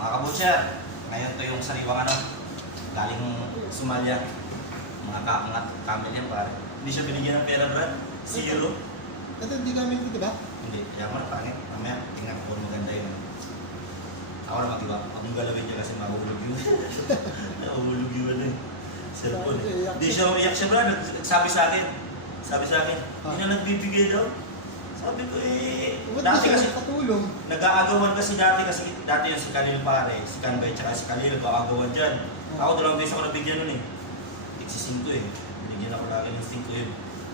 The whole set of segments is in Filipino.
Mga kabutcher, ngayon to yung sariwang ano, galing Somalia. Mga kaangat camel yan pare. Hindi siya binigyan ng pera brad. Zero. Ito hindi kami ito, di ba? Hindi, kaya mo na pangit. Mamaya, tingnan ko kung maganda yun. Ako na mag-iba. Ako yung galawin niya kasi mahulog yun. Nahulog yun ano eh. Cellphone. eh. Hindi siya umiyak siya brad. Nagsabi sa akin. Sabi sa akin, hindi na nagbibigay daw. Sabi ko eh, Ba't dati kasi nakatulong? Nag-aagawan kasi dati kasi dati yung si Kalil pare, si Kanbay tsaka si Kalil nag-aagawan dyan. Ako dalawang beses ako nabigyan nun eh. Tigsi 5 eh. Binigyan ako lagi ng 5 eh.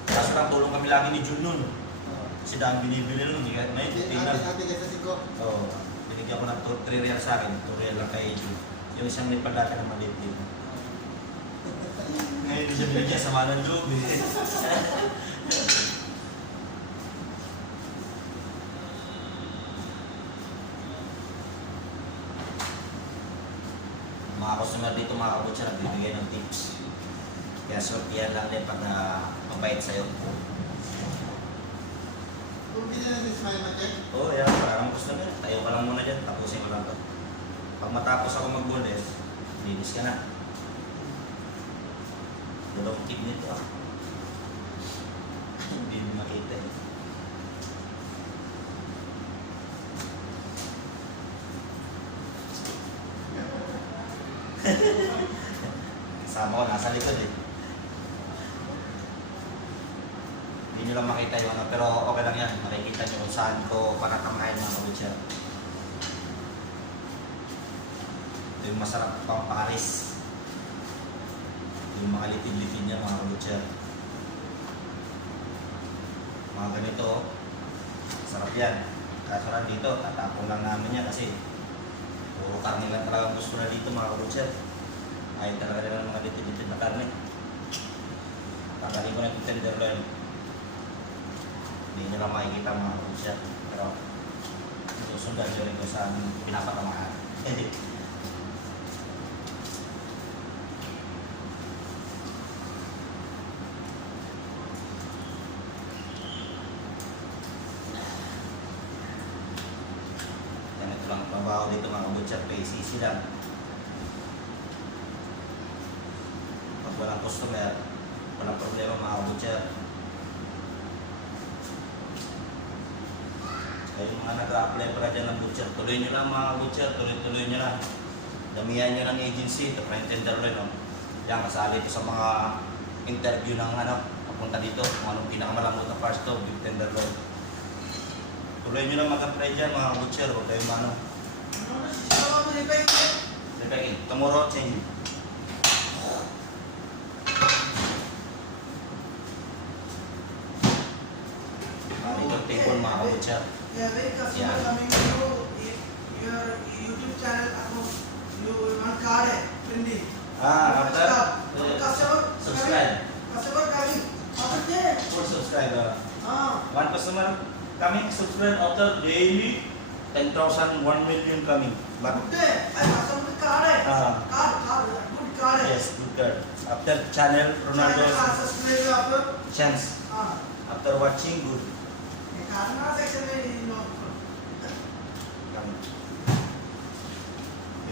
Kaso lang tulong kami lagi ni Jun nun. Si Dan binibili nun, hindi kahit may tingnan. ate kasi si Ko. Oo. Binigyan ko ng 3 real sa akin, 2 real lang kay Jun. Yung isang nipal dati ng maliit din. Ngayon hindi siya binigyan, sama ng loob eh. mga customer dito mga kabutsa nagbibigay ng tips. Kaya sortihan lang din pag uh, mabait sa'yo. Oo, oh, yan. Parang gusto nyo. Tayo ka lang muna dyan. Tapusin ko lang to. Pag matapos ako magbunes, linis ka na. Dalawang tip nito ah. Hindi mo makita eh. Kasama ko, nasa likod eh. Hindi nyo lang makita yung ano, pero okay lang yan. Makikita nyo kung saan ko panatamahin mga kabutya. Ito yung masarap pang Paris. Yung mga litid-litid niya mga kabutya. Mga ganito, oh. sarap yan. Kaso lang dito, tatapon lang namin yan kasi puro karne lang talaga gusto na dito mga kabutya. Ayaw talaga nila ng mga litid-litid na karne. Tanggalin ko na yung tenderloin. Hindi nyo lang makikita mga kabutya. Pero susundan nyo rin pinapatamahan. Eh, Yan ito lang ang trabaho dito mga kabutya. PCC lang. Pag walang customer, walang problema mga. Kaya yung mga nag-a-apply pala dyan ng butcher, tuloy nyo lang mga butcher, tuloy-tuloy nyo lang. Damihan nyo ng agency, ito pa yung tender rin, no? Yan, kasali ito sa mga interview ng ano, papunta dito, kung anong pinakamalamot na first to, big tender rin. Tuloy nyo lang mag-apply dyan mga butcher, huwag kayong ano. Repacking, tomorrow change. Table mga. Yeah, very customer Yeah. coming to y- your YouTube channel account. You want card printing. Ah, after uh, customer subscribe. Customer coming. After that, For subscriber. ah, One customer coming subscribe after daily 10,000, 1 million coming. But okay. I customer card. Ah. Card, card, good card yes, good girl. After channel Ronaldo. Channel subscribe after. chance. Ah, After watching good.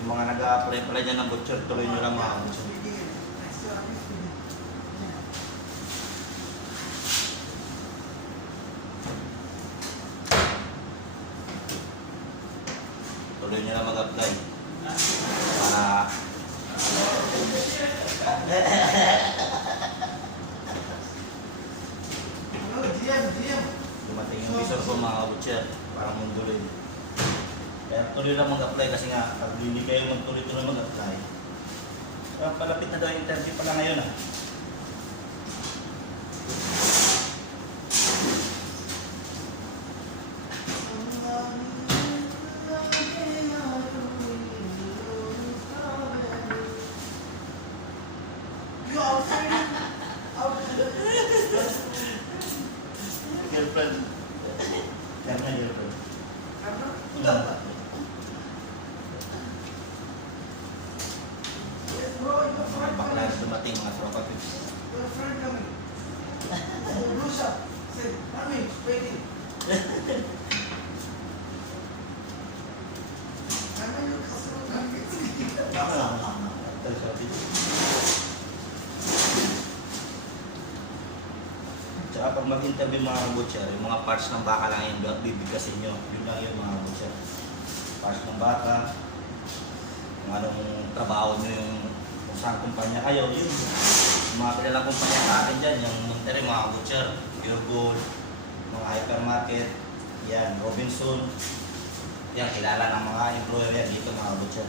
Yung mga nag-a-apply pala dyan ng butcher, tuloy nyo lang mga butcher. Tuloy nyo lang mag-apply. Parang munduloy. Kaya tuloy lang mag-apply kasi nga, pag hindi kayo magtuloy-tuloy mag-apply. Kaya palapit na daw yung interview pala ngayon ah. You Mag-interview mga butcher, yung mga parts ng baka lang yung bibigkasin nyo. Yun lang yun mga butcher. Parts ng baka, kung anong trabaho nyo yung kung saan kumpanya kayo, yun. Yung mga kilalang kumpanya sa atin dyan, yung Monterrey, mga butcher, Pure Gold, mga hypermarket, yan, Robinson. Yan, kilala ng mga employer yan dito mga butcher.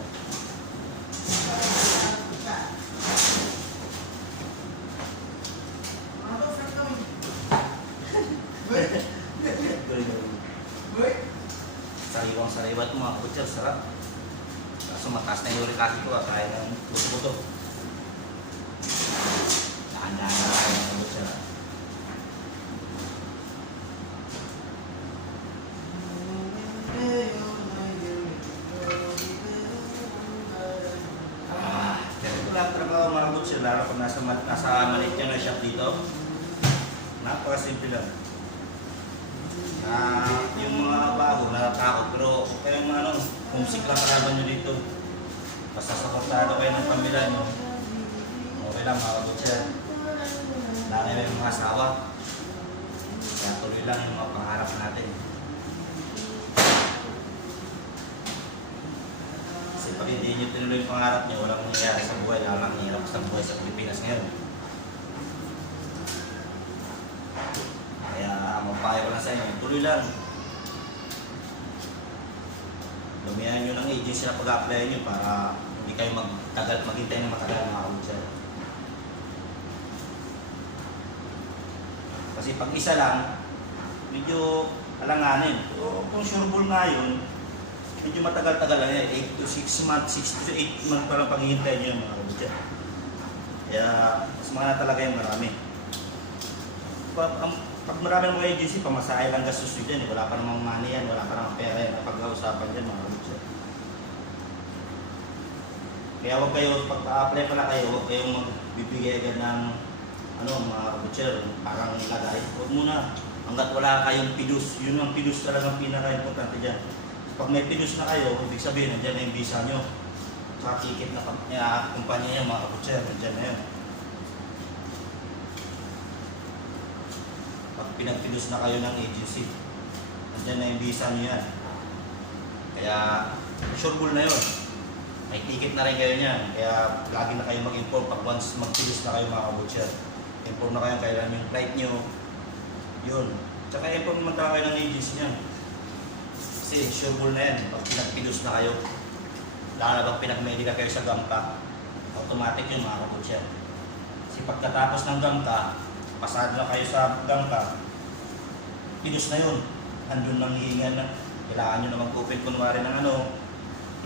Ano to, friend kami? Wait, wait. Sariwa ito mga butcher, sarap. Kaso mataas na yung acid ko, kaya ng buto-buto. Dahan-dahan na tayo mga butcher. ah. Ah, ganito lang trabaho mga butcher, lalo kung nasa, nasa maliit nyo na shop dito. Napakasimple lang. Ah, yung mga bago, natatakot, pero kayong ano, homesick lang kalaban nyo dito. Basta suportado kayo ng pamilya nyo. Okay lang mga butcher. Lalo yung mga asawa. Kaya tuloy lang yung mga pangarap natin. Kasi pag hindi nyo tinuloy yung pangarap nyo, walang mangyayari sa buhay, lalo lang hirap sa buhay sa Pilipinas ngayon. Kaya ang mapayo ko lang sa inyo, tuloy lang. Lumihan nyo ng agency na pag-apply nyo para hindi kayo magtagal, maghintay ng matagal mga kabutser. Kasi pag isa lang, medyo alanganin. O kung sureball nga yun, medyo matagal-tagal lang yan. 8 to 6 months, 6 to 8 months pa lang paghihintay nyo mga kabutser. Kaya mas mga talaga yung marami. Ang- pag marami ng mga agency, pamasahe lang gastos nyo dyan. Eh. Wala pa namang money yan, wala pa namang pera yan. Pag-uusapan dyan mga kabutser. Kaya huwag kayo, pag apply pala kayo, huwag kayong magbibigay agad ng ano, mga butcher, parang lagay. Huwag muna. Hanggat wala kayong pidus, yun ang pidus talagang pinaka-importante dyan. Pag may pidus na kayo, ibig sabihin, nandiyan na yung visa nyo. Sa ticket na eh, kumpanya niya, mga butcher, nandiyan na yun. Pag pinagpidus na kayo ng agency, nandiyan na yung visa niyo yan. Kaya, sure bull na yun. May ticket na rin kayo niyan. Kaya lagi na kayo mag-inform pag once mag-finish na kayo mga butcher. Inform na kayo kailan yung flight nyo. Yun. Tsaka inform naman kayo ng agency niyan. Kasi sure na yan. Pag pinag-finish na kayo, lalo na pag pinag-medical kayo sa GAMCA, automatic yun mga kabutcher. Kasi pagkatapos ng GAMCA, pasado na kayo sa GAMCA, finish na yun. Andun nang hihingan na. Kailangan nyo na mag-open kunwari ng ano,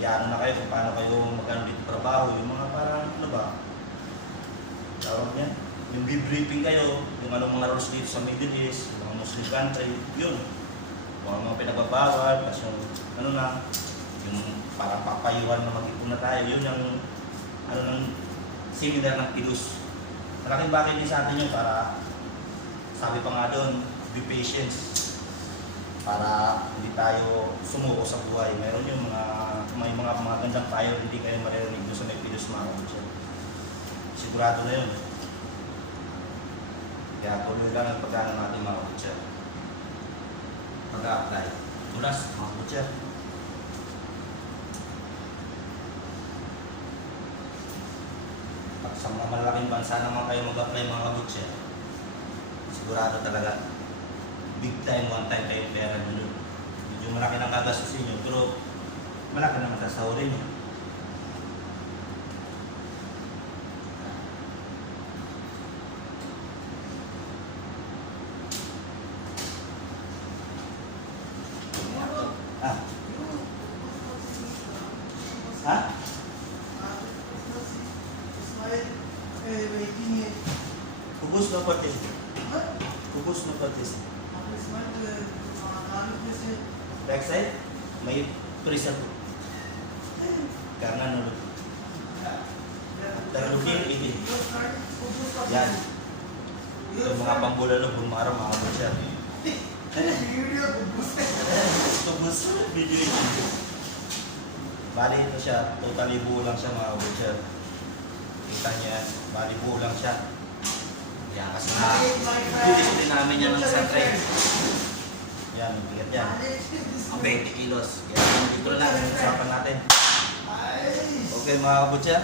Iano na kayo kung paano kayo magkano dito trabaho, yung mga parang ano ba, tawag yan, yung briefing kayo, yung anong mga rules dito sa Middle East, mga Muslim country, yun. Yung mga pinagbabawal, tapos yung ano na, yung parang papayuhan na mag-ipon na tayo, yun yung ano ng seminar ng Pilus. Malaking bagay din sa atin yun para sabi pa nga doon, be patient para hindi tayo sumuko sa buhay. Meron yung mga may mga magandang payo hindi kayo maririnig doon sa may Pilus mga kabutser. Sigurado na yun. Kaya tuloy lang ang pagkano natin mga kabutser. Pag-a-apply. Dulas, mga kabutser. Pag sa mga malaking bansa naman kayo mag-apply mga kabutser, sigurado talaga big time, one time kayo pera nyo. Medyo malaki nang gagastusin nyo, pero malaki naman sasahurin nyo. Backside, may po. Karena nulog. Darugin, ini. Yan. Yung mga pambulalo, bumara mga butcher. Kubus, video yun. Bali ito siya, totally buo siya mga butcher. Kita niya yan, bali buo siya. Yakas na. Bilis din namin yan ng sa tray. Yan, bigat yan. Ang 20 kilos. Kaya dito lang ang usapan natin. Okay mga kabutya,